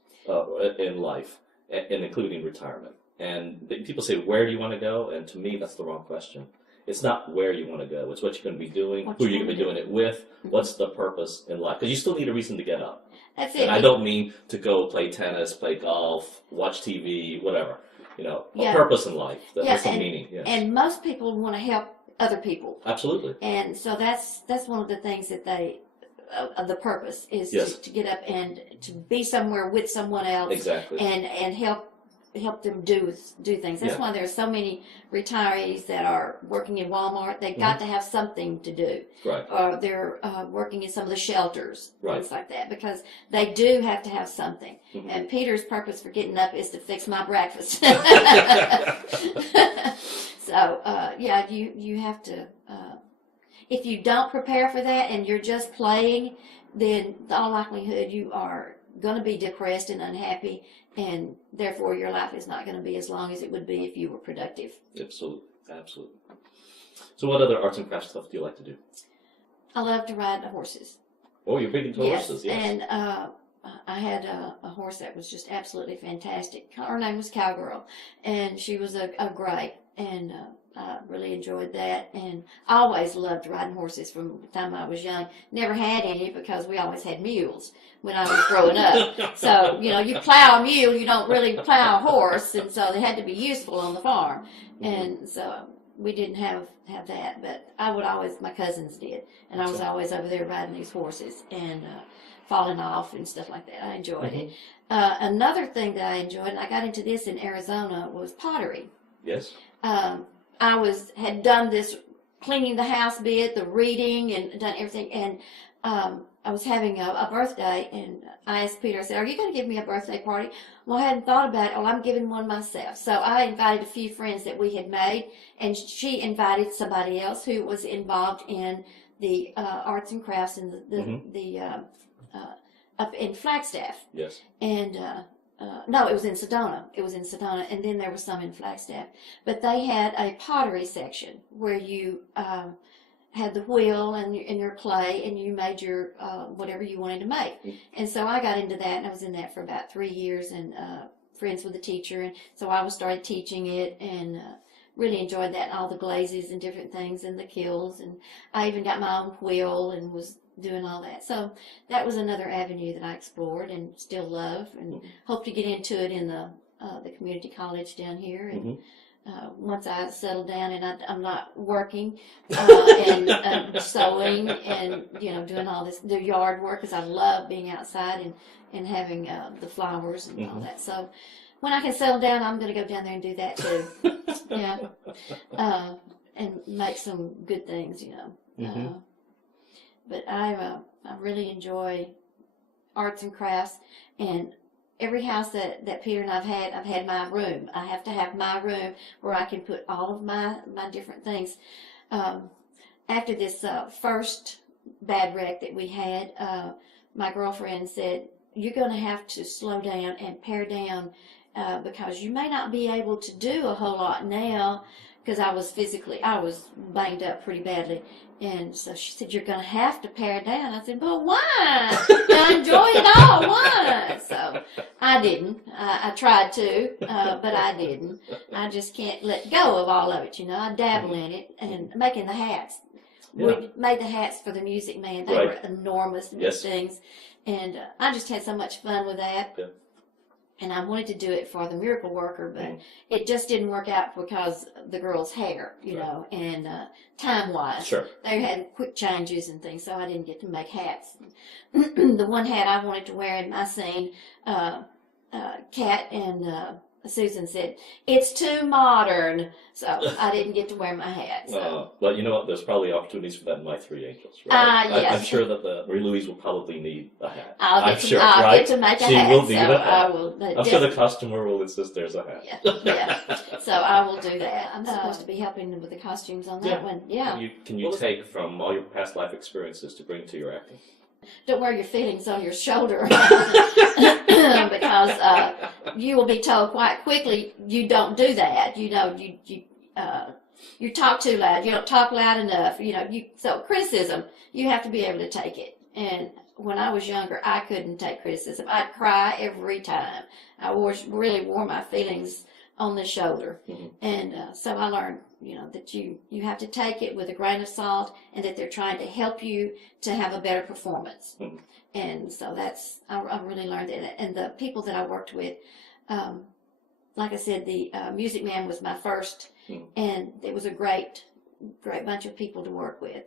in life, and including retirement. And people say, where do you want to go? And to me, that's the wrong question. It's not where you want to go. It's what you're going to be doing, who you're going to be doing it with, what's the purpose in life. Because you still need a reason to get up. That's it. And I don't mean to go play tennis, play golf, watch TV, whatever. A purpose in life. That's the meaning. Yes. And most people want to help other people. Absolutely. And so that's one of the things that the purpose is to get up and to be somewhere with someone else. Exactly. And help them do things. That's why there's so many retirees that are working in Walmart. They've got to have something to do. Right. Or they're working in some of the shelters, right. things like that, because they do have to have something. Mm-hmm. And Peter's purpose for getting up is to fix my breakfast. So, you have to, if you don't prepare for that and you're just playing, then in all likelihood you are going to be depressed and unhappy, and therefore your life is not going to be as long as it would be if you were productive. Absolutely. So what other arts and crafts stuff do you like to do? I love to ride horses. Oh, you're big into horses, yes. And I had a horse that was just absolutely fantastic. Her name was Cowgirl, and she was a gray, and I really enjoyed that. And I always loved riding horses from the time I was young. Never had any because we always had mules when I was growing up. So, you plow a mule, you don't really plow a horse, and so they had to be useful on the farm. And so we didn't have that, but my cousins did, and I was always over there riding these horses and falling off and stuff like that. I enjoyed it. Another thing that I enjoyed, and I got into this in Arizona, was pottery. Yes. I had done this cleaning the house bit, the reading, and done everything, and I was having a birthday, and I asked Peter, I said, are you going to give me a birthday party? Well, I hadn't thought about it. Well, I'm giving one myself. So I invited a few friends that we had made, and she invited somebody else who was involved in the arts and crafts and up in Flagstaff. Yes. And no, it was in Sedona. And then there was some in Flagstaff. But they had a pottery section where you had the wheel and your clay, and you made your whatever you wanted to make. And so I got into that, and I was in that for about 3 years, and friends with the teacher, and so I started teaching it, and really enjoyed that, and all the glazes and different things, and the kills, and I even got my own wheel and was doing all that. So that was another avenue that I explored and still love, and hope to get into it in the community college down here. And once I settle down and I'm not working and sewing and doing all the yard work, because I love being outside and having the flowers and all that. So when I can settle down, I'm going to go down there and do that too. And make some good things, But I really enjoy arts and crafts, and every house that Peter and I've had my room. I have to have my room where I can put all of my different things. After this first bad wreck that we had, my girlfriend said, you're going to have to slow down and pare down because you may not be able to do a whole lot now, because I was banged up pretty badly. And so she said, you're going to have to pare down. I said, but why? I enjoy it all. Why? So I didn't. I tried to, but I didn't. I just can't let go of all of it, you know. I dabble in it and making the hats. Yeah. We made the hats for the Music Man. They were enormous things. And I just had so much fun with that. Yeah. And I wanted to do it for the Miracle Worker, but it just didn't work out because of the girl's hair, you know, and time-wise. Sure. They had quick changes and things, so I didn't get to make hats. The one hat I wanted to wear in my scene, Kat and Susan said, it's too modern, so I didn't get to wear my hat. So. But you know what? There's probably opportunities for that in My Three Angels, right? Yes. I'm sure that Marie Louise will probably need a hat. I'll get to make a she hat. Will need so a hat. I will. I'm sure the costumer will insist there's a hat. Yeah. So I will do that. I'm supposed to be helping with the costumes on that one. Yeah. Can you take from all your past life experiences to bring to your acting? Don't wear your feelings on your shoulder because you will be told quite quickly you don't do that. You know, you talk too loud. You don't talk loud enough. You know, so criticism, you have to be able to take it. And when I was younger, I couldn't take criticism. I'd cry every time. I really wore my feelings on the shoulder. And so I learned, you know, that you have to take it with a grain of salt, and that they're trying to help you to have a better performance. And so I really learned that. And the people that I worked with, like I said, the Music Man was my first, and it was a great bunch of people to work with.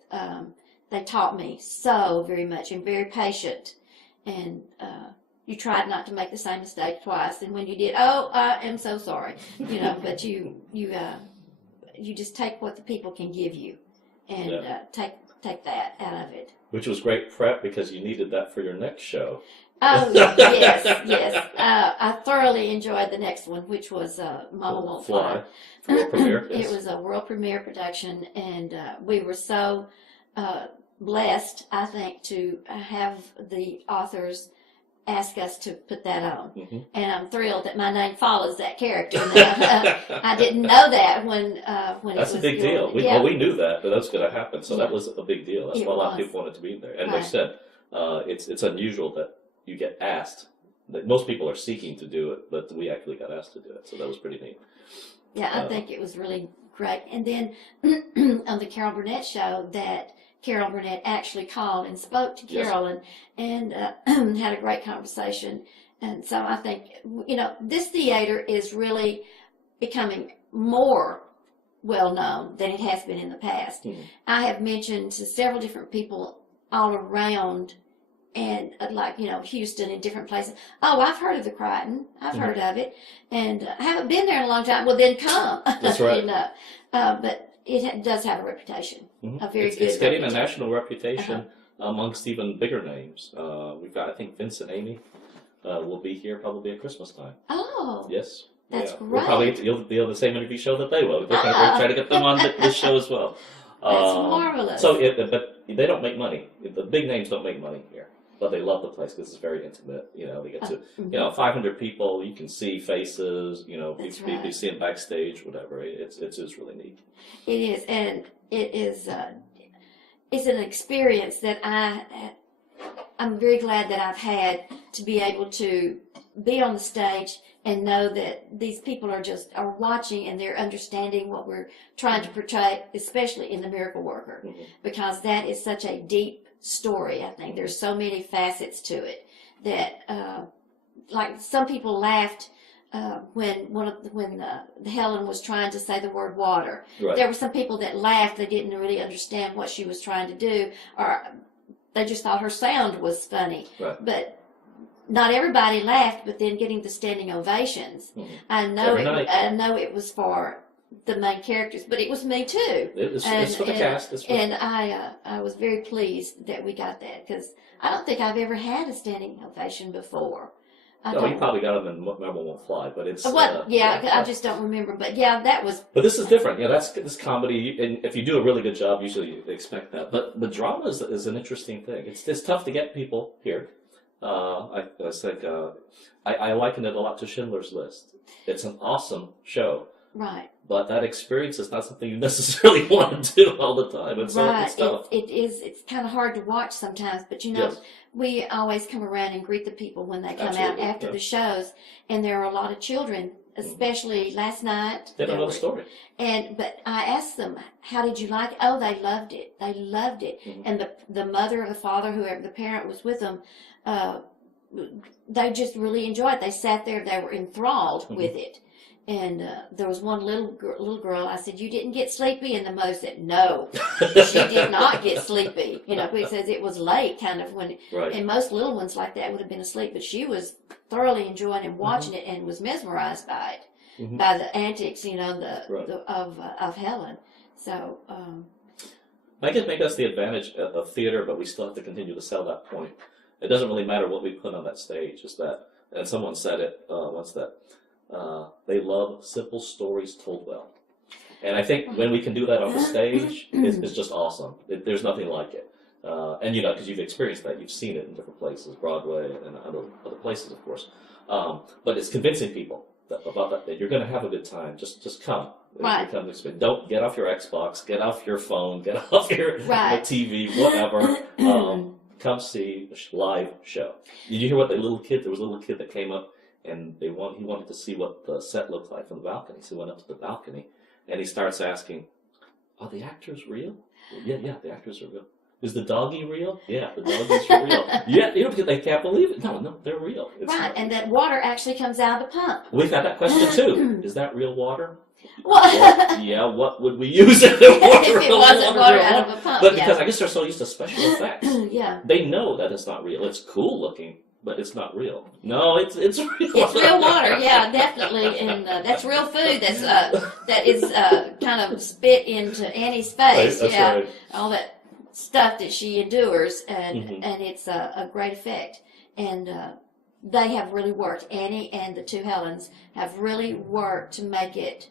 They taught me so very much, and very patient, and you tried not to make the same mistake twice, and when you did, I am so sorry, you know. But you just take what the people can give you, and take that out of it. Which was great prep, because you needed that for your next show. Oh yes. I thoroughly enjoyed the next one, which was Mama Won't Fly. World premiere. Yes. It was a world premiere production, and we were so blessed, I think, to have the authors ask us to put that on. And I'm thrilled that my name follows that character now. I didn't know that when that's it was a big deal. We knew that was going to happen, so that was a big deal. That's why a lot of people wanted to be there. And they said it's unusual that you get asked. That most people are seeking to do it, but we actually got asked to do it, so that was pretty neat. Yeah, I think it was really great. And then on the Carol Burnett show, that Carol Burnett actually called and spoke to Carol and had a great conversation. And so I think, you know, this theater is really becoming more well known than it has been in the past. I have mentioned to several different people all around, and like, you know, Houston and different places, oh, I've heard of the Crighton. I've heard of it. And I haven't been there in a long time. Well, then come. That's right. But it does have a reputation, a very good It's getting reputation. a national reputation amongst even bigger names. We've got, I think, Vince and Amy will be here probably at Christmas time. Oh. Yes. That's great. We'll probably you'll be on the same interview show that they will. We're trying to get them on this show as well. That's marvelous. So, but they don't make money. The big names don't make money here, but they love the place because it's very intimate. You know, they get to, 500 people. You can see faces. You know, you see them backstage, whatever. It's really neat. It is, and it is. It's an experience that I'm very glad that I've had, to be able to be on the stage and know that these people are watching, and they're understanding what we're trying to portray, especially in The Miracle Worker, because that is such a deep story. I think there's so many facets to it that, like, some people laughed when Helen was trying to say the word water. Right. There were some people that laughed. They didn't really understand what she was trying to do, or they just thought her sound was funny. Right. But not everybody laughed. But then getting the standing ovations, I know it was for the main characters, but it was me too. It's for the cast. And I was very pleased that we got that, because I don't think I've ever had a standing ovation before. I No, you don't. probably got them in Memorable Won't Fly, but it's What? Yeah, I just don't remember. But yeah, that was. But this is different. Yeah, that's this comedy, and if you do a really good job, usually you expect that. But drama is an interesting thing. It's tough to get people here. I think I liken it a lot to Schindler's List. It's an awesome show, Right. but that experience is not something you necessarily want to do all the time. And so Right. it's tough. It is. It's kind of hard to watch sometimes, but you know, Yes. we always come around and greet the people when they come Absolutely, out after yeah. the shows, and there are a lot of children, especially last night. They don't know the were- story. But I asked them, "How did you like it?" Oh, they loved it. They loved it. Mhm. And the mother or the father, whoever the parent was with them, they just really enjoyed it. They sat there. They were enthralled Mhm. with it. And there was one little girl. I said, "You didn't get sleepy?" And the mother said, "No, she did not get sleepy." You know, because it was late, kind of when. Right. And most little ones like that would have been asleep, but she was thoroughly enjoying and watching it, and was mesmerized by it, Mhm. by the antics, you know, Right. of Helen. So. I guess maybe that's the advantage of theater, but we still have to continue to sell that point. It doesn't really matter what we put on that stage. Is that, and someone said it once that they love simple stories told well. And I think when we can do that on the stage, it's just awesome. There's nothing like it. And you know, because you've experienced that, you've seen it in different places, Broadway and other places, of course. But it's convincing people that you're going to have a good time. Just come. Right. Come to experience. Don't get off your Xbox, get off your phone, get off your Right. TV, whatever. Come see a live show. Did you hear what the little kid? There was a little kid that came up, and he wanted to see what the set looked like from the balcony. So he went up to the balcony, and he starts asking, "Are the actors real?" Yeah, the actors are real. Is the doggy real? Yeah, the doggies are real. Yeah, you know, because they can't believe it. No, they're real. It's Right, not. and that water actually comes out of the pump. We've had that question too. Is that real water? Well, Yeah, what would we use if it if it wasn't water out of a pump, But yeah. because I guess they're so used to special effects, Yeah. they know that it's not real. It's cool looking, but it's not real. No, it's real. It's real water, yeah, definitely, and that's real food. That is kind of spit into Annie's face, Right, that's yeah, right. all that stuff that she endures, Mhm. and it's a great effect. And they have really worked. Annie and the two Helens have really worked to make it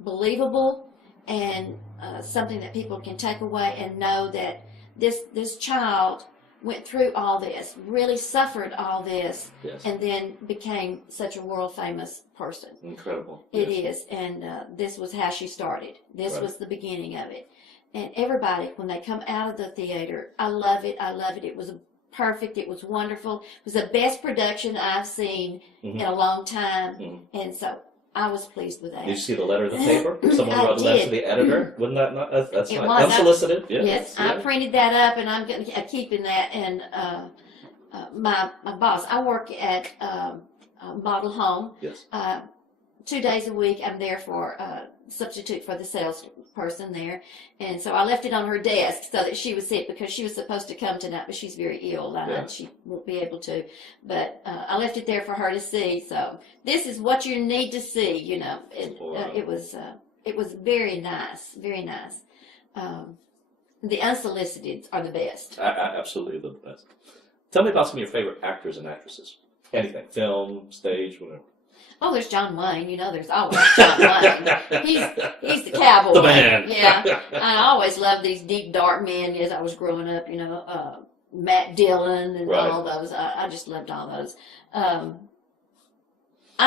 believable and something that people can take away and know that this child went through all this, really suffered all this, Yes. and then became such a world famous person. Incredible. It Yes. is, and this was how she started. This Right. was the beginning of it. And everybody, when they come out of the theater, I love it. I love it. It was perfect. It was wonderful. It was the best production I've seen in a long time, and so I was pleased with that. Did you see the letter in the paper? Someone I wrote a letter to did. the editor. Wouldn't that not? That's It nice. was. Unsolicited. Yeah. Yes, I printed that up, and I'm keeping that. And my boss, I work at a model home. Yes. 2 days a week, I'm there for substitute for the salesperson there, and so I left it on her desk so that she would see it because she was supposed to come tonight, but she's very ill. Yeah. She won't be able to, but I left it there for her to see. So this is what you need to see. You know, Wow. it was very nice, very nice. The unsolicited are the best. Absolutely the best. Tell me about some of your favorite actors and actresses. Anything, film, stage, whatever. Oh, there's John Wayne. You know, there's always John Wayne. He's the cowboy. The man. Yeah. I always loved these deep, dark men as I was growing up. You know, Matt Dillon and Right. all those. I just loved all those. I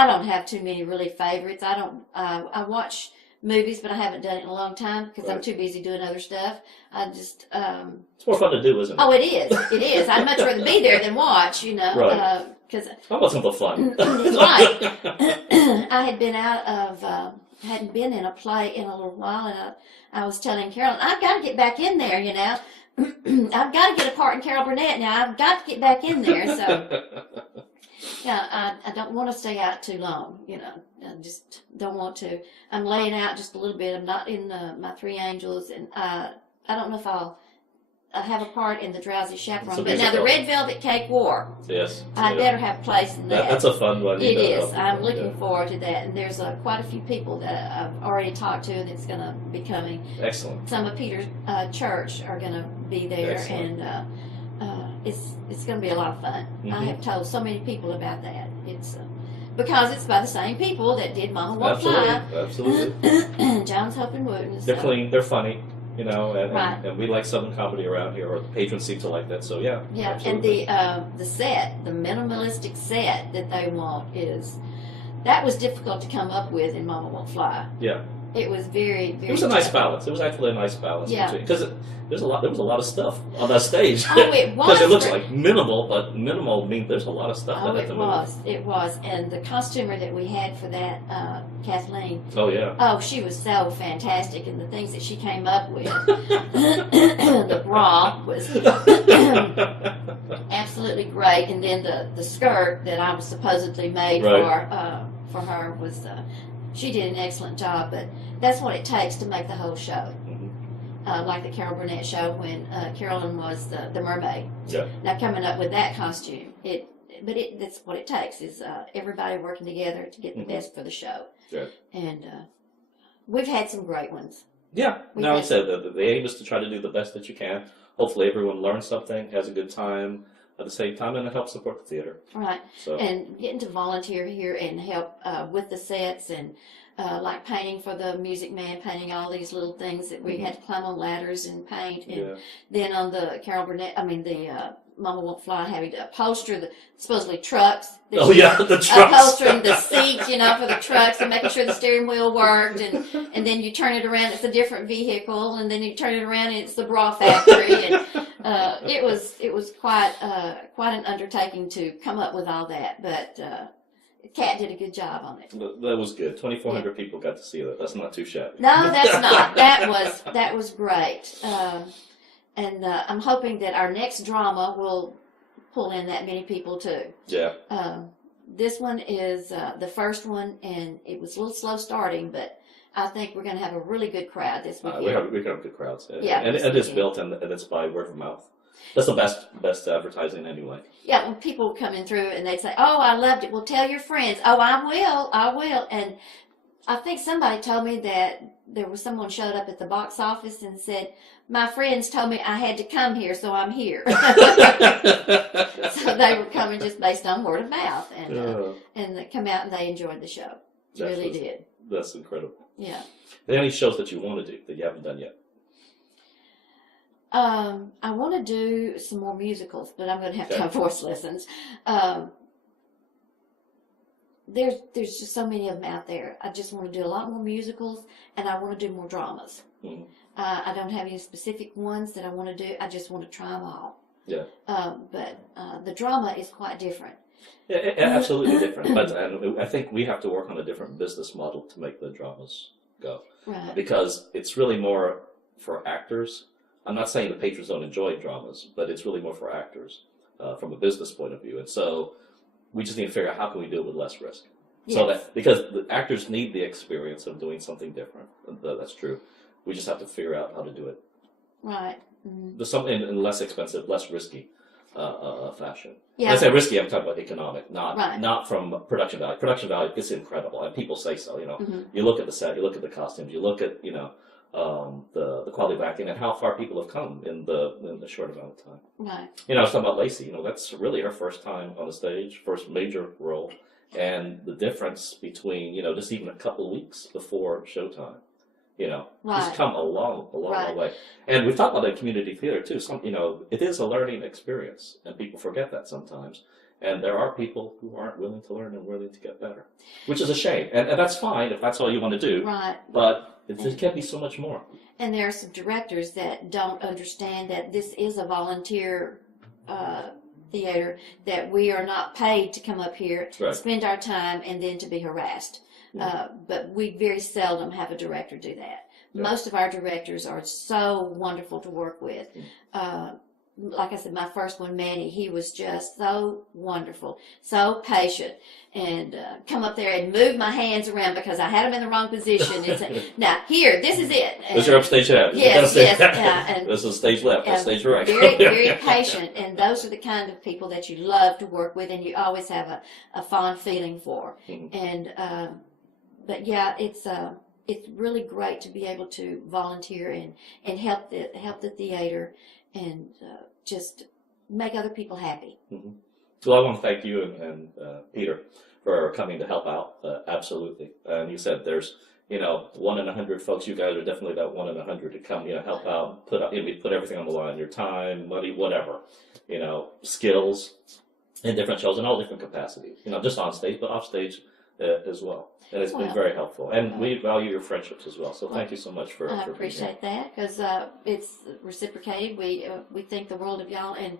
don't have too many really favorites. I watch movies, but I haven't done it in a long time because I'm Right. too busy doing other stuff. I just. It's more fun to do, isn't it? Oh, it is. It is. I'd much rather be there than watch. You know. Right. Because How about some fun? Right. I had been out of, hadn't been in a play in a little while, and I was telling Carolyn, I've got to get back in there, you know. I've got to get a part in Carol Burnett now. I've got to get back in there. So, yeah, I don't want to stay out too long, you know. I just don't want to. I'm laying out just a little bit. I'm not in my Three Angels, and I don't know if I'll have a part in the Drowsy Chaperone. So But now the musical. Red Velvet Cake War. Yes. I yeah. better have a place in that. That's a fun one. It you know. is. I'm looking Yeah. forward to that. And there's quite a few people that I've already talked to that's going to be coming. Excellent. Some of Peter's church are going to be there, Excellent. and it's going to be a lot of fun. I Mhm. have told so many people about that. it's because it's by the same people that did Mama Won't Fly. Absolutely. John's Hope and Wooten. They're clean. They're funny. You know, Right. and we like Southern comedy around here, or the patrons seem to like that. So yeah. Yeah, Absolutely. and the set, the minimalistic set that they want that was difficult to come up with in Mama Won't Fly. Yeah. It was very, very. It was a nice balance. It was actually a nice balance. Yeah. Because there was a lot of stuff on that stage. Oh, it was. Because it looks like minimal, but minimal means there's a lot of stuff Oh, in it. it was, and the costumer that we had for that, Kathleen. Oh yeah. Oh, she was so fantastic, and the things that she came up with. The bra was absolutely great, and then the skirt that I was supposedly made for her was. She did an excellent job, but that's what it takes to make the whole show. Mm-hmm. Like the Carol Burnett show when Carolyn was the mermaid. Yeah. Now coming up with that costume, that's what it takes is everybody working together to get the best for the show. Yeah. And we've had some great ones. Yeah. No, I said the aim is to try to do the best that you can. Hopefully everyone learns something, has a good time at the same time, and it helps support the theater. Right. So. And getting to volunteer here and help with the sets and like painting for the Music Man, painting all these little things that we had to climb on ladders and paint. And then on the Carol Burnett, the Mama Won't Fly, having to upholster the supposedly trucks. Oh yeah, the trucks. Upholstering the seats, for the trucks and making sure the steering wheel worked, and then you turn it around, it's a different vehicle, and then you turn it around and it's the bra factory, and it was quite an undertaking to come up with all that, but Kat did a good job on it. That was good. 2,400 people got to see that. That's not too shabby. No, that's not. That was great. And I'm hoping that our next drama will pull in that many people too. Yeah. This one is the first one, and it was a little slow starting, but I think we're going to have a really good crowd this weekend. We have good crowds. Yeah, and it's built and it's by word of mouth. That's the best advertising anyway. Yeah, when people come in through and they say, "Oh, I loved it," well, tell your friends. Oh, I will. And I think somebody told me that there was someone showed up at the box office and said, "My friends told me I had to come here, so I'm here." So they were coming just based on word of mouth, and they come out and they enjoyed the show. They really did. That's incredible. Yeah. Are there any shows that you want to do that you haven't done yet? I want to do some more musicals, but I'm going to have to have voice lessons. There's just so many of them out there. I just want to do a lot more musicals, and I want to do more dramas. Mm-hmm. I don't have any specific ones that I want to do. I just want to try them all. Yeah. But the drama is quite different. Yeah, absolutely different. But I think we have to work on a different business model to make the dramas go. Right. Because it's really more for actors. I'm not saying the patrons don't enjoy dramas, but it's really more for actors from a business point of view. And so we just need to figure out how can we do it with less risk. Yes. So that because the actors need the experience of doing something different. That's true. We just have to figure out how to do it. Right. Mm-hmm. There's something in less expensive, less risky fashion. Yeah. When I say risky, I'm talking about economic, Right. not from production value. Production value is incredible, and people say so. Mm-hmm. You look at the set, you look at the costumes, you look at the quality of acting and how far people have come in the short amount of time. Right. I was talking about Lacey. That's really her first time on the stage, first major role, and the difference between just even a couple of weeks before showtime. Right. She's come a long way. And we've talked about the community theater too. It is a learning experience, and people forget that sometimes. And there are people who aren't willing to learn and willing to get better, which is a shame. And that's fine if that's all you want to do. Right. But it can be so much more. And there are some directors that don't understand that this is a volunteer theater, that we are not paid to come up here, spend our time, and then to be harassed. But we very seldom have a director do that. Yeah. Most of our directors are so wonderful to work with. Like I said, my first one, Manny, he was just so wonderful, so patient, and come up there and move my hands around because I had them in the wrong position and say, "Now here, this is it." And, this is your upstage left. Yes. And this is stage left. This is stage right. Very, very patient, and those are the kind of people that you love to work with, and you always have a fond feeling for. Mm-hmm. And but yeah, it's really great to be able to volunteer and help the theater and just make other people happy. Mm-hmm. Well, I want to thank you and Peter for coming to help out. Absolutely. And you said there's, 1 in 100 folks. You guys are definitely that 1 in 100 to come, help out, put everything on the line, your time, money, whatever, skills in different shows in all different capacities, just on stage, but off stage as well. And it's been very helpful. And we value your friendships as well. So thank you so much for I being appreciate here. that because it's reciprocated. We think the world of y'all and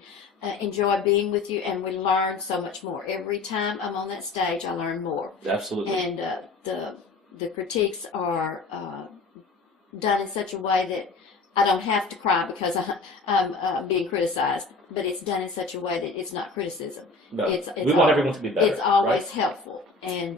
enjoy being with you, and we learn so much more. Every time I'm on that stage, I learn more. Absolutely. And the critiques are done in such a way that I don't have to cry because I'm being criticized, but it's done in such a way that it's not criticism. No, it's we want everyone to be better. It's always right? helpful and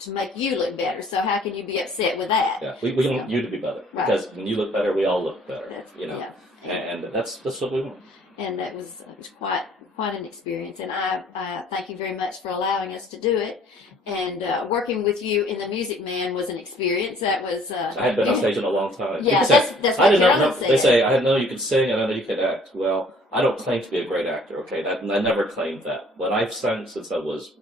to make you look better. So how can you be upset with that? Yeah, we want you to be better because when you look better, we all look better. Yeah. And that's what we want. And it was quite an experience. And I thank you very much for allowing us to do it. And working with you in the Music Man was an experience. That was. I had been on stage in a long time. Yeah, that's I what did not know. Carolyn said. They say I didn't know you could sing and I know you could act. Well, I don't claim to be a great actor. Okay, I never claimed that. But I've sung since I was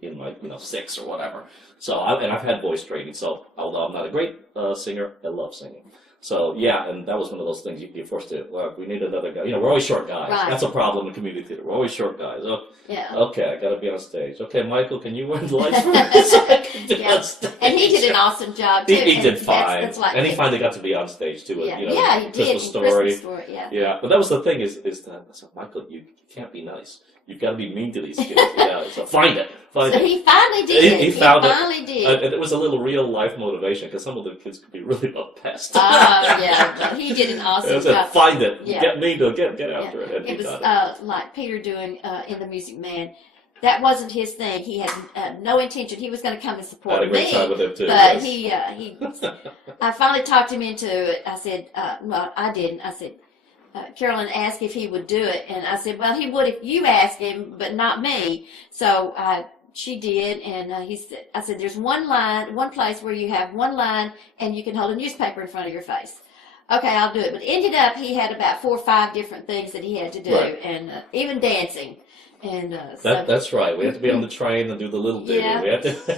in my 6 or whatever. So I've had voice training. So although I'm not a great singer, I love singing. So yeah, and that was one of those things you're forced to. Well, we need another guy. We're always short guys. Right. That's a problem in community theater. We're always short guys. Oh, yeah. Okay, I got to be on stage. Okay, Michael, can you run the lights for me so I can be on stage? And he did an awesome job too. He did fine, that's like and he finally got to be on stage too. Yeah, he did. Christmas Story. Christmas Story. Yeah. Yeah, but that was the thing is that I said, Michael, you can't be nice. You've got to be mean to these kids. So find it. So he finally did. He found finally did. And it was a little real life motivation because some of the kids could be really a pest. Yeah, but he did an awesome job. Find it. Yeah. Get mean to it. Get after it. And it was like Peter doing in the Music Man. That wasn't his thing. He had no intention. He was going to come and support me. I had a great time with him too. But yes. I finally talked him into it. I said, well, I didn't. I said, Carolyn asked if he would do it, and I said, well, he would if you asked him, but not me. So she did, and I said, there's one place where you have one line, and you can hold a newspaper in front of your face. Okay, I'll do it. But ended up, he had about 4 or 5 different things that he had to do, and even dancing. And that's right. We have to be on the train and do the little ditty. Yeah. We have to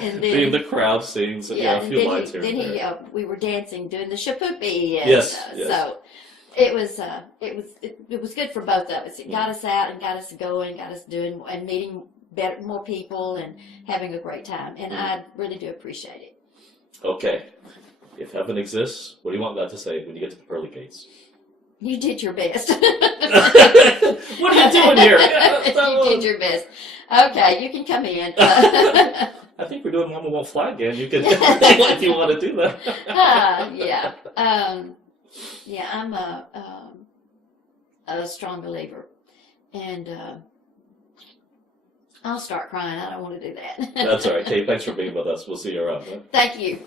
and then, be in the crowd singing. So a few lines here. Then we were dancing, doing the shapoopy. And, yes. So it was good for both of us. It got us out and got us going, got us doing and meeting more people and having a great time. And I really do appreciate it. Okay. If heaven exists, what do you want God to say when you get to the pearly gates? You did your best. What are you doing here? You did your best. Okay, you can come in. I think we're doing Mama Won't Fly again. You can, if you want to do that. Yeah. Yeah, I'm a strong believer. And I'll start crying. I don't want to do that. That's all right. Kate, thanks for being with us. We'll see you around. Huh? Thank you.